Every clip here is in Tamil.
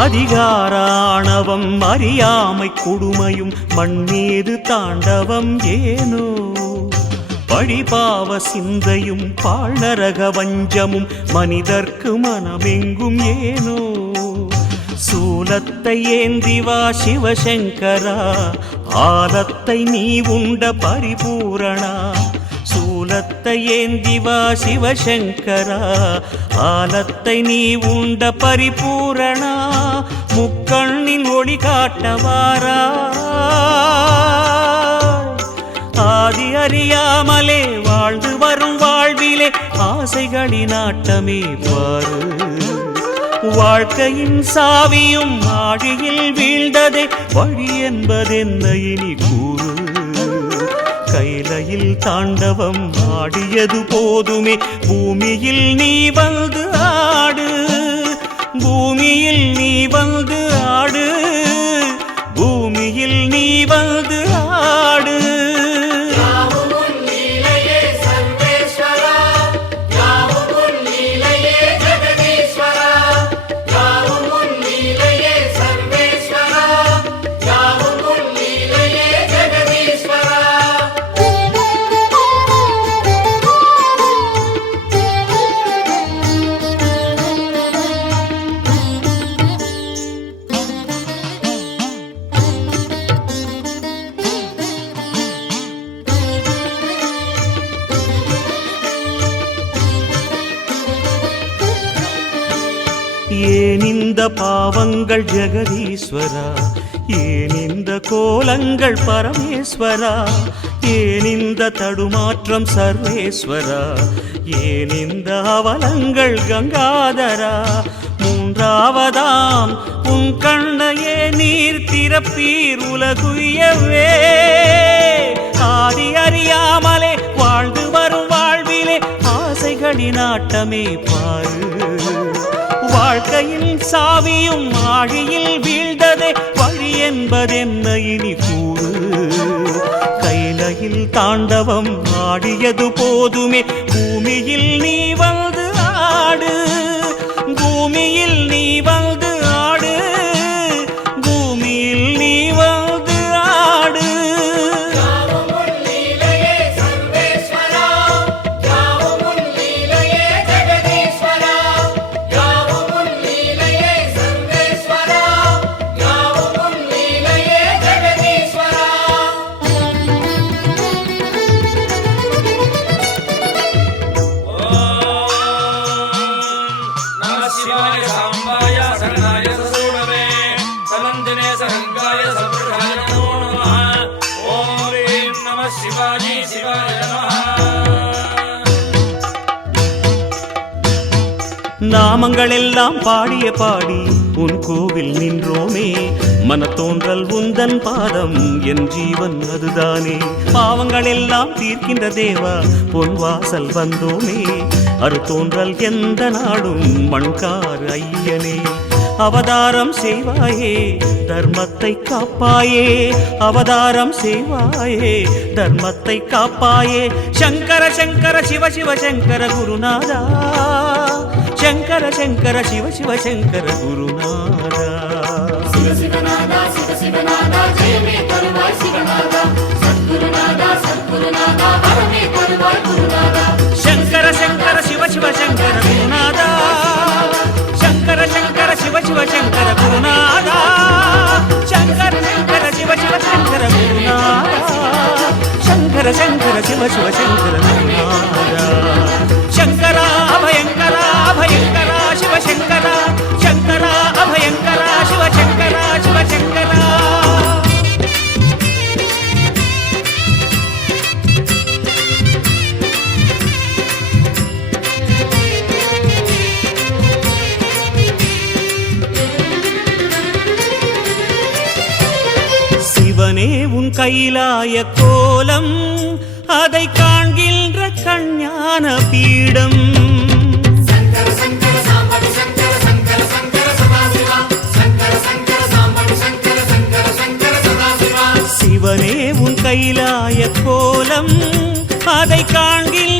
அதிகார ஆணவம் அறியாமை கொடுமையும் மண்ணீது தாண்டவம் ஏனோ? பழிபாவ சிந்தையும் பாழ்நரக வஞ்சமும் மனிதர்க்கு மனமெங்கும் ஏனோ? சூலத்தை ஏந்திவா சிவசங்கரா ஆலத்தை நீ உண்ட பரிபூரணா சூலத்தை ஏந்தி வா சிவசங்கரா. ஆலத்தை நீ உண்ட பரிபூரணா. முக்கண்ணின் ஒளி காட்டவாரா ஆதி அறியாமலே வாழ்ந்து வரும் வாழ்விலே ஆசைகளின் ஆட்டமே பாரு. வாழ்க்கையின் சாவியும் ஆழியில் வீழ்ந்ததே வழி என்பதென்ன இனி கூறு? கைலையில் தாண்டவம் ஆடியது போதுமே. பூமியில் நீ வந்து ஆடு பாவங்கள் ஜெகதீஸ்வரா ஏன் இந்த கோலங்கள் பரமேஸ்வரா? ஏன் இந்த தடுமாற்றம் சர்வேஸ்வரா? ஏன் இந்த அவலங்கள் கங்காதரா? மூன்றாவதாம் உன் கண்ணையே நீர் திறப்பீர் உலகுயவே. ஆதி அறியாமலே வாழ்ந்து வரும் வாழ்விலே ஆசைகளின் ஆட்டமே பாரு. வாழ்க்கையில் சாவியும் ஆழியில் வீழ்ந்ததே வழி என்பதென்ன இனி கூறு? கைலையில் தாண்டவம் ஆடியது போதுமே. பூமியில் நீ வந்து ஆடு. பூமியில் நீ வந்து நாமங்கள் எல்லாம் பாடிய பாடி உன் கோவில் நின்றோமே. மன தோன்றல் உந்தன் பாதம் என் ஜீவன் அதுதானே. பாவங்கள் எல்லாம் தீர்க்கின்ற தேவா பொன் வாசல் வந்தோமே. அரு தோன்றல் எந்த நாடும் மண்கார் ஐயனே. அவதாரம் செய்வாயே தர்மத்தை காப்பாயே. அவதாரம் செய்வாயே தர்மத்தை காப்பாயே. சங்கர சங்கர சிவ சிவ சங்கர குருநாதா. శంకర శంకర శివ శివ శంకర గురునాథ. శంకర శంకర శివ శివ శంకర గురునాథ. శంకర శంకర శివ శివ శంకర గురునాథ. శంకర శంకర శివ శివ శంకర గురునాథ. శంకర శంకర శివ శివ శంకర గురునాథ. கைலாய கோலம் அதை காண்கின்ற கஞ்ஞான பீடம். சிவனே உன் கைலாய கோலம் அதை காண்கின்ற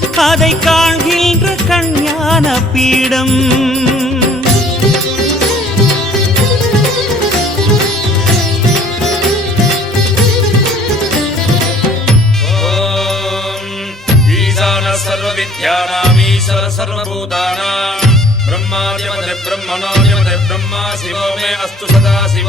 அதை காண்கின்ற கஞ்ஞான பீடம் ॐ ईशान सर्वविद्यानामीश्वर सर्वभूतानां ब्रह्मादिपदे ब्रह्मणोऽधिपदे ब्रह्मा शिवो मे अस्तु सदा शिव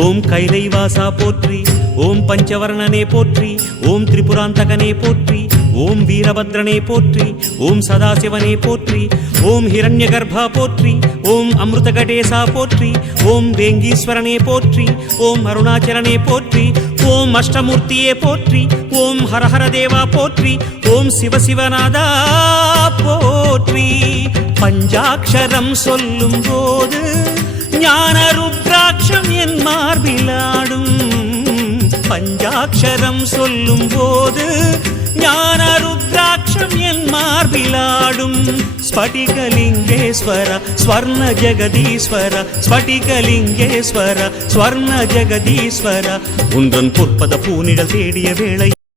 ஓம் கைலைவாசா போற்றி ஓம் பஞ்சவர்ணனே போற்றி ஓம் திரிபுராந்தகனே போற்றி ஓம் வீரபத்ரனே போற்றி ஓம் சதாசிவனே போற்றி ஓம் ஹிரண்யகர்பா போற்றி ஓம் அமிர்தகடேசா போற்றி ஓம் வேங்கீஸ்வரனே போற்றி ஓம் அருணாச்சலனே போற்றி ஓம் அஷ்டமூர்த்தியே போற்றி ஓம் ஹரஹர தேவா போற்றி ஓம் சிவசிவநாதா போற்றி பஞ்சாட்சரம் சொல்லும் போது ஞான பஞ்சாட்சம் என் மார்பிலாடும் பஞ்சாட்சரம் சொல்லும் போது ஞான ருத்ராட்சம் என் மார்பிலாடும் ஸ்படிகலிங்கேஸ்வர ஸ்வர்ண ஜெகதீஸ்வர ஸ்படிகலிங்கேஸ்வர ஸ்வர்ண ஜெகதீஸ்வர. உன்றன் பொற்பத பூனிடல் தேடிய வேளை